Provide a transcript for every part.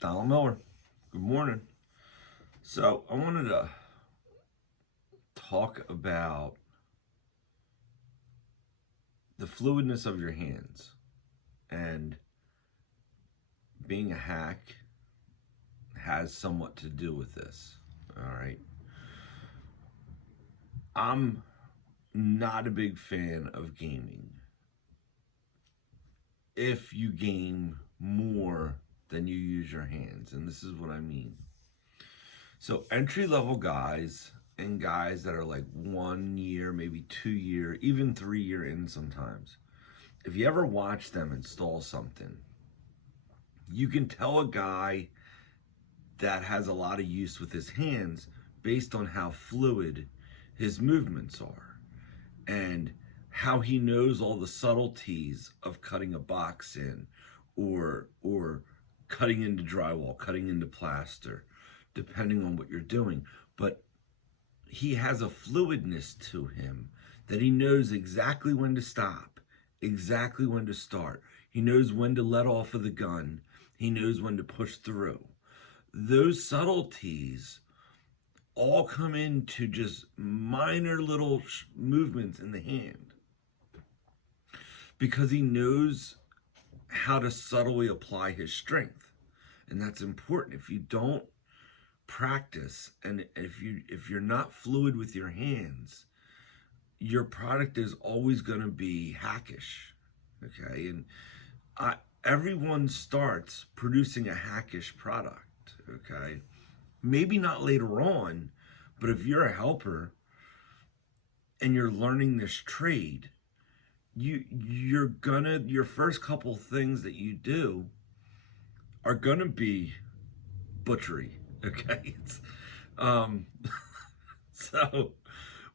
Donald Miller. Good morning. So I wanted to talk about the fluidness of your hands, and being a hack has somewhat to do with this. All right. I'm not a big fan of gaming if you game more than you use your hands. And this is what I mean. So entry level guys and guys that are like 1 year, maybe 2 year, even 3 year in sometimes. If you ever watch them install something, you can tell a guy that has a lot of use with his hands based on how fluid his movements are and how he knows all the subtleties of cutting a box in, or cutting into drywall, cutting into plaster, depending on what you're doing. But he has a fluidness to him that he knows exactly when to stop, exactly when to start. He knows when to let off of the gun. He knows when to push through. Those subtleties all come into just minor little movements in the hand because he knows how to subtly apply his strength. And that's important. If you don't practice, and if you're not fluid with your hands, your product is always going to be hackish. Okay. And everyone starts producing a hackish product. Okay. Maybe not later on, but if you're a helper and you're learning this trade, your first couple things that you do are gonna be butchery. Okay. Um so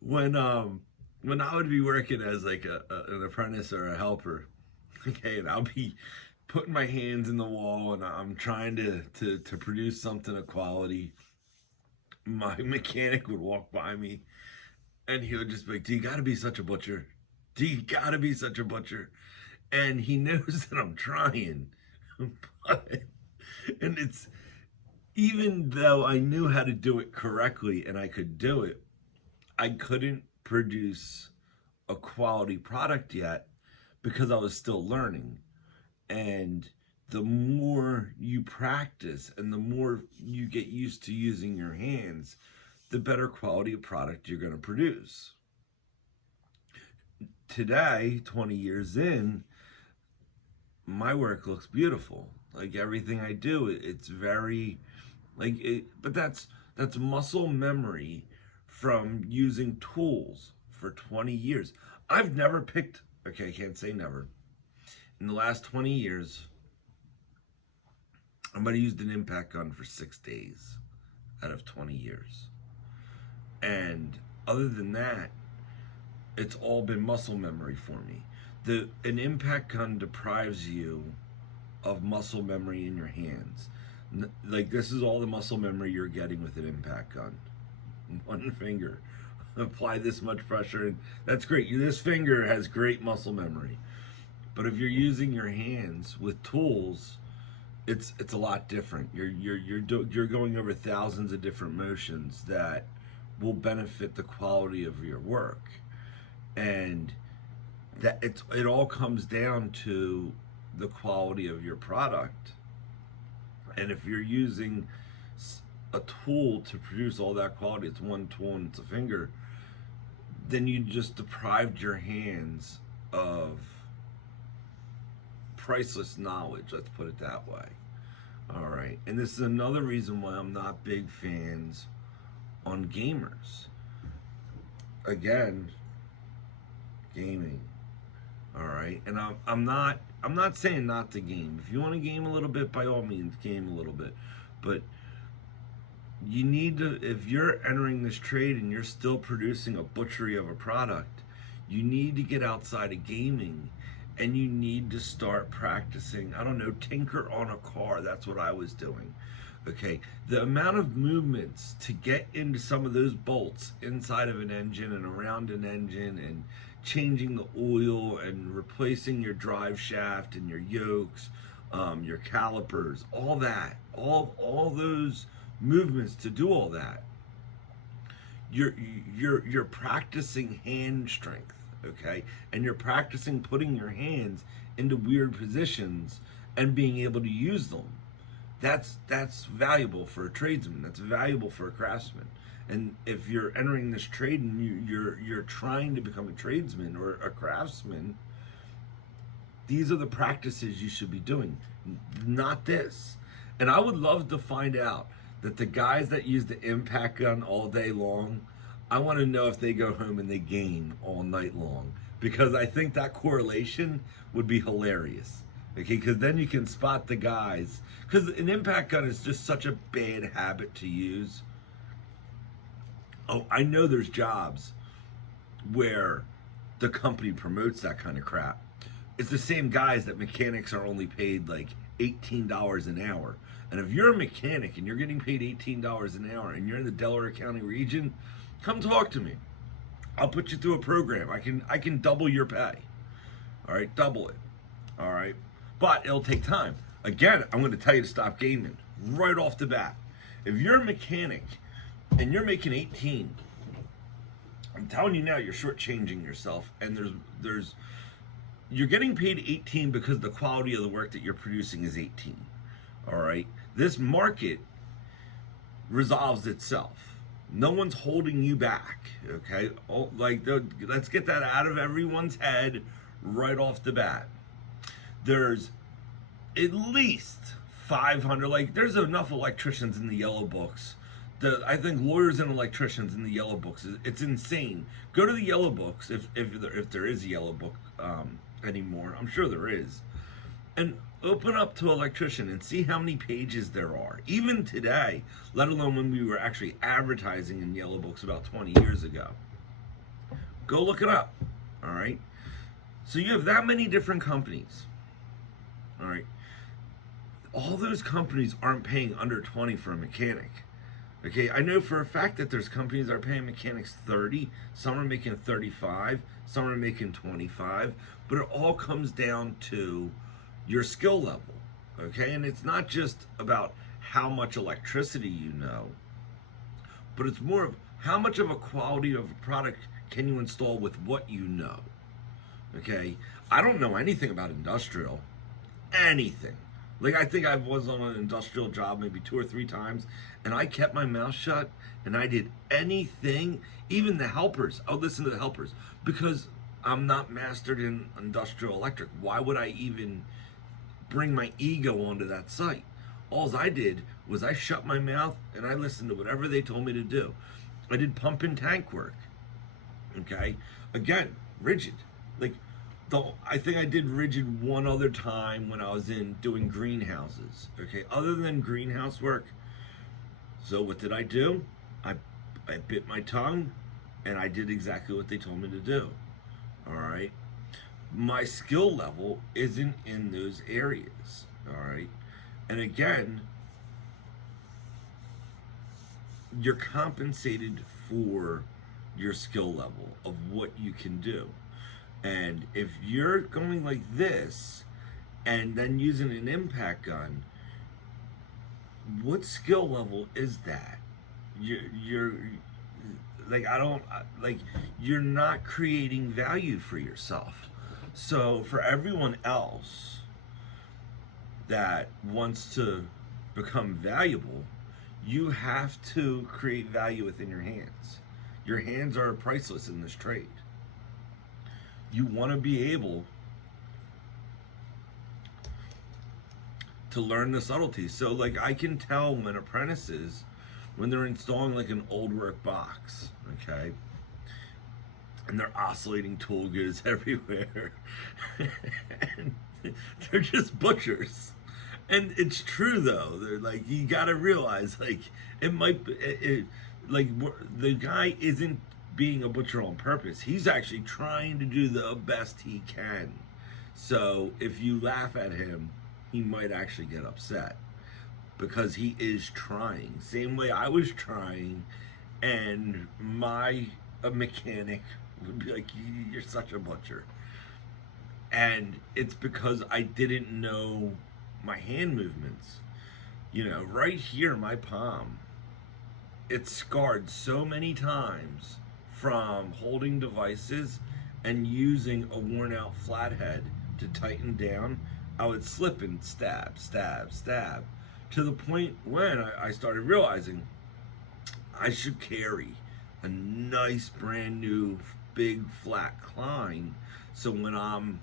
when I would be working as like an apprentice or a helper, okay, and I'll be putting my hands in the wall and I'm trying to produce something of quality, my mechanic would walk by me and he would just be like, "Do you got to be such a butcher? Do you got to be such a butcher?" And he knows that I'm trying, but, and it's, even though I knew how to do it correctly and I could do it, I couldn't produce a quality product yet because I was still learning. And the more you practice and the more you get used to using your hands, the better quality of product you're going to produce. Today, 20 years in, my work looks beautiful. Like everything I do, it's very like it, but that's muscle memory from using tools for 20 years. I've never picked, okay, I can't say never. In the last 20 years, I might have used an impact gun for 6 days out of 20 years. And other than that, it's all been muscle memory for me. An impact gun deprives you of muscle memory in your hands. Like, this is all the muscle memory you're getting with an impact gun. One finger. Apply this much pressure, and that's great. This finger has great muscle memory. But if you're using your hands with tools, it's a lot different. You're going over thousands of different motions that will benefit the quality of your work. And that it all comes down to the quality of your product. And if you're using a tool to produce all that quality, it's one tool and it's a finger, then you just deprived your hands of priceless knowledge, let's put it that way. All right. And this is another reason why I'm not big fans on gamers. Again, gaming. All right. And I'm not saying not to game. If you want to game a little bit, by all means game a little bit. But you need to, if you're entering this trade and you're still producing a butchery of a product, you need to get outside of gaming and you need to start practicing. I don't know, tinker on a car. That's what I was doing. Okay, the amount of movements to get into some of those bolts inside of an engine and around an engine, and changing the oil and replacing your drive shaft and your yokes, your calipers, all that, all those movements to do all that. You're practicing hand strength, okay? And you're practicing putting your hands into weird positions and being able to use them. That's valuable for a tradesman. That's valuable for a craftsman. And if you're entering this trade and you're trying to become a tradesman or a craftsman, these are the practices you should be doing, not this. And I would love to find out that the guys that use the impact gun all day long, I want to know if they go home and they game all night long, because I think that correlation would be hilarious. Okay, because then you can spot the guys. Because an impact gun is just such a bad habit to use. Oh, I know there's jobs where the company promotes that kind of crap. It's the same guys that mechanics are only paid like $18 an hour. And if you're a mechanic and you're getting paid $18 an hour and you're in the Delaware County region, come talk to me. I'll put you through a program. I can double your pay. All right, double it. All right. But it'll take time. Again, I'm going to tell you to stop gaming right off the bat. If you're a mechanic and you're making 18, I'm telling you now, you're shortchanging yourself. And you're getting paid 18 because the quality of the work that you're producing is 18. All right. This market resolves itself. No one's holding you back. Okay. Let's get that out of everyone's head right off the bat. There's at least 500, like there's enough electricians in the yellow books. I think lawyers and electricians in the yellow books, it's insane. Go to the yellow books, if there is a yellow book anymore. I'm sure there is. And open up to electrician and see how many pages there are. Even today, let alone when we were actually advertising in yellow books about 20 years ago. Go look it up, all right? So you have that many different companies. All right. All those companies aren't paying under 20 for a mechanic. Okay, I know for a fact that there's companies that are paying mechanics 30, some are making 35, some are making 25, but it all comes down to your skill level. Okay, and it's not just about how much electricity you know, but it's more of how much of a quality of a product can you install with what you know. Okay, I don't know anything about industrial. Anything. Like, I think I was on an industrial job maybe 2 or 3 times, and I kept my mouth shut, and I did anything, even the helpers. I'll listen to the helpers, because I'm not mastered in industrial electric. Why would I even bring my ego onto that site? All I did was I shut my mouth, and I listened to whatever they told me to do. I did pump and tank work. Okay? Again, rigid. Like, I think I did rigid one other time when I was in doing greenhouses. Okay, other than greenhouse work. So what did I do? I bit my tongue and I did exactly what they told me to do. All right. My skill level isn't in those areas. All right. And again, you're compensated for your skill level of what you can do. And if you're going like this and then using an impact gun, what skill level is that? You're like, you're not creating value for yourself. So for everyone else that wants to become valuable, you have to create value within your hands. Your hands are priceless in this trade. You want to be able to learn the subtleties. So like, I can tell when apprentices, when they're installing like an old work box, okay, and they're oscillating tool goods everywhere, and they're just butchers. And it's true though. They're like, you gotta realize, like, it might be, like, the guy isn't being a butcher on purpose. He's actually trying to do the best he can. So if you laugh at him, he might actually get upset, because he is trying. Same way I was trying, and a mechanic would be like, you're such a butcher. And it's because I didn't know my hand movements. You know, right here, my palm, it's scarred so many times from holding devices and using a worn out flathead to tighten down. I would slip and stab, stab, stab, to the point when I started realizing I should carry a nice brand new big flat Klein, so when I'm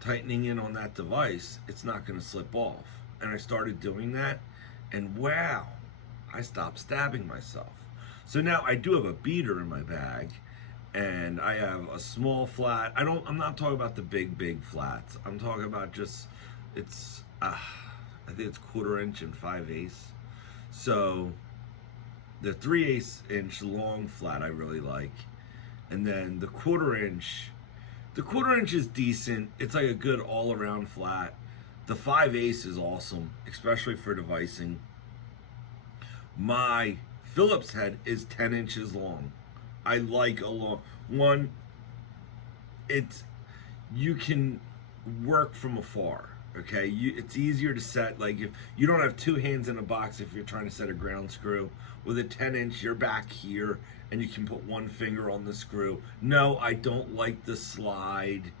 tightening in on that device, it's not going to slip off. And I started doing that, and wow, I stopped stabbing myself. So now I do have a beater in my bag, and I have a small flat. I'm not talking about the big flats. I'm talking about just, I think it's 1/4 inch and 5/8. So the 3/8 inch long flat I really like, and then the 1/4 inch. The 1/4 inch is decent. It's like a good all-around flat. The 5/8 is awesome, especially for devicing. My Phillips head is 10 inches long. I like a long one. You can work from afar. Okay, it's easier to set. Like, if you don't have two hands in a box, if you're trying to set a ground screw with a 10 inch, you're back here and you can put one finger on the screw. No, I don't like the slide.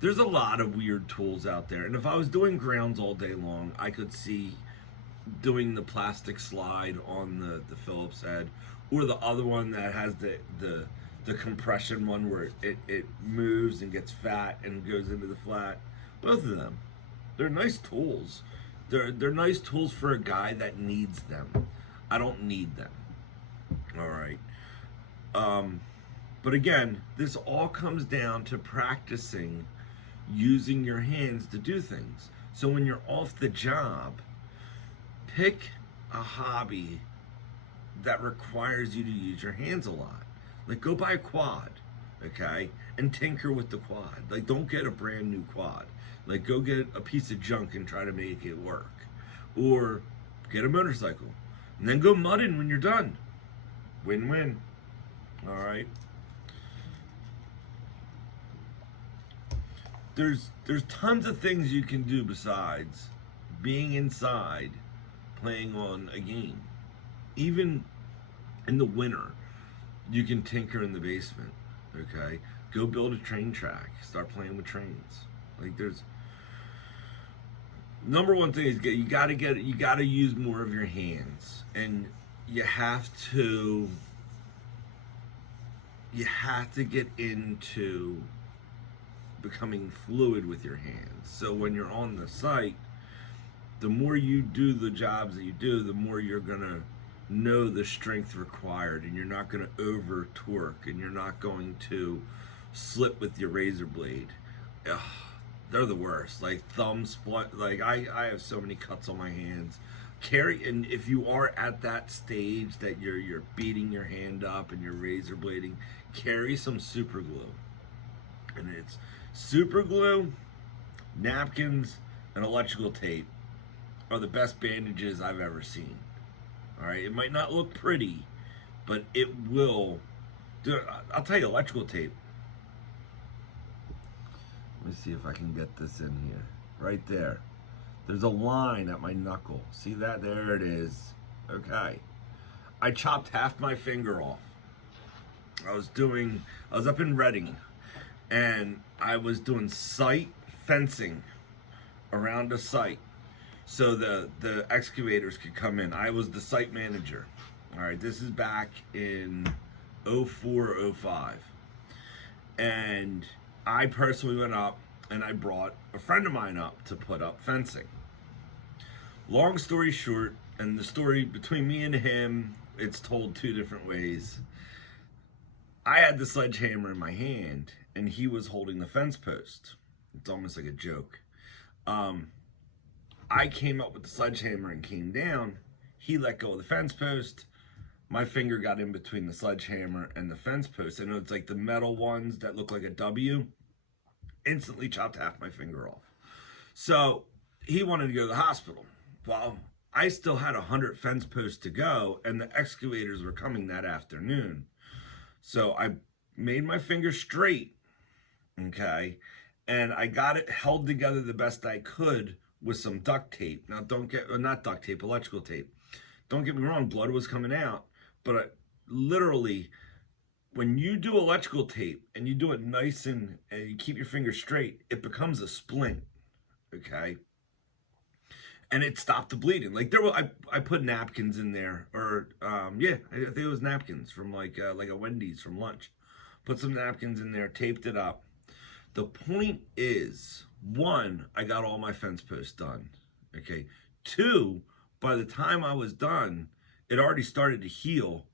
There's a lot of weird tools out there, and if I was doing grounds all day long, I could see doing the plastic slide on the Phillips head, or the other one that has the compression one where it moves and gets fat and goes into the flat. Both of them, they're nice tools. They're nice tools for a guy that needs them. I don't need them. All right. But again, this all comes down to practicing using your hands to do things. So when you're off the job, pick a hobby that requires you to use your hands a lot. Like, go buy a quad, okay? And tinker with the quad. Like, don't get a brand new quad. Like, go get a piece of junk and try to make it work. Or get a motorcycle. And then go mudding when you're done. Win-win. All right? There's tons of things you can do besides being inside playing on a game. Even in the winter, you can tinker in the basement, okay? Go build a train track. Start playing with trains. Like, there's number one thing is you gotta use more of your hands, and you have to get into becoming fluid with your hands. So when you're on the site, the more you do the jobs that you do, the more you're gonna know the strength required, and you're not gonna over torque, and you're not going to slip with your razor blade. Ugh, they're the worst. Like thumb split. Like I have so many cuts on my hands. And if you are at that stage that you're beating your hand up and you're razor blading, carry some super glue. And it's super glue, napkins, and electrical tape are the best bandages I've ever seen. All right, it might not look pretty, but it will. I'll tell you, electrical tape. Let me see if I can get this in here. Right there. There's a line at my knuckle. See that? There it is. Okay. I chopped half my finger off. I was up in Reading, and I was doing site fencing around a site so the excavators could come in. I was the site manager. All right, this is back in 04, 05. And I personally went up and I brought a friend of mine up to put up fencing. Long story short, and the story between me and him, it's told two different ways. I had the sledgehammer in my hand and he was holding the fence post. It's almost like a joke. I came up with the sledgehammer and came down. He let go of the fence post. My finger got in between the sledgehammer and the fence post. And it's like the metal ones that look like a W. Instantly chopped half my finger off. So he wanted to go to the hospital. Well, I still had 100 fence posts to go, and the excavators were coming that afternoon. So I made my finger straight, okay? and I got it held together the best I could with some duct tape. Now, don't get, not duct tape, electrical tape. Don't get me wrong, blood was coming out, but literally, when you do electrical tape and you do it nice and you keep your finger straight, it becomes a splint, okay? And it stopped the bleeding. Like there were, I put napkins in there, or yeah, I think it was napkins from like a Wendy's from lunch. Put some napkins in there, taped it up. The point is, one, I got all my fence posts done. Okay. Two, by the time I was done, it already started to heal,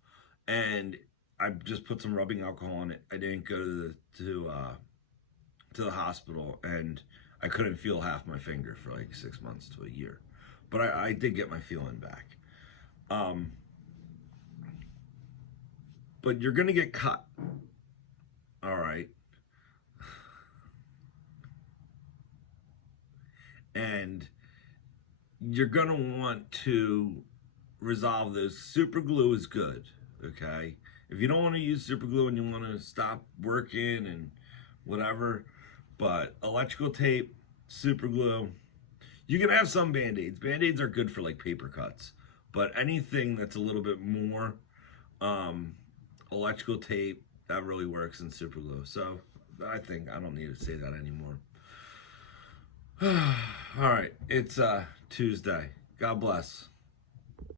and I just put some rubbing alcohol on it. I didn't go to the hospital, and I couldn't feel half my finger for like 6 months to a year, but I did get my feeling back. Um, but you're gonna get cut. All right. And you're gonna want to resolve this. Super glue is good, okay? If you don't want to use super glue and you want to stop working and whatever, but electrical tape, super glue, you can have some band-aids. Band-aids are good for like paper cuts, but anything that's a little bit more electrical tape, that really works in super glue. So I think I don't need to say that anymore. All right, it's Tuesday. God bless.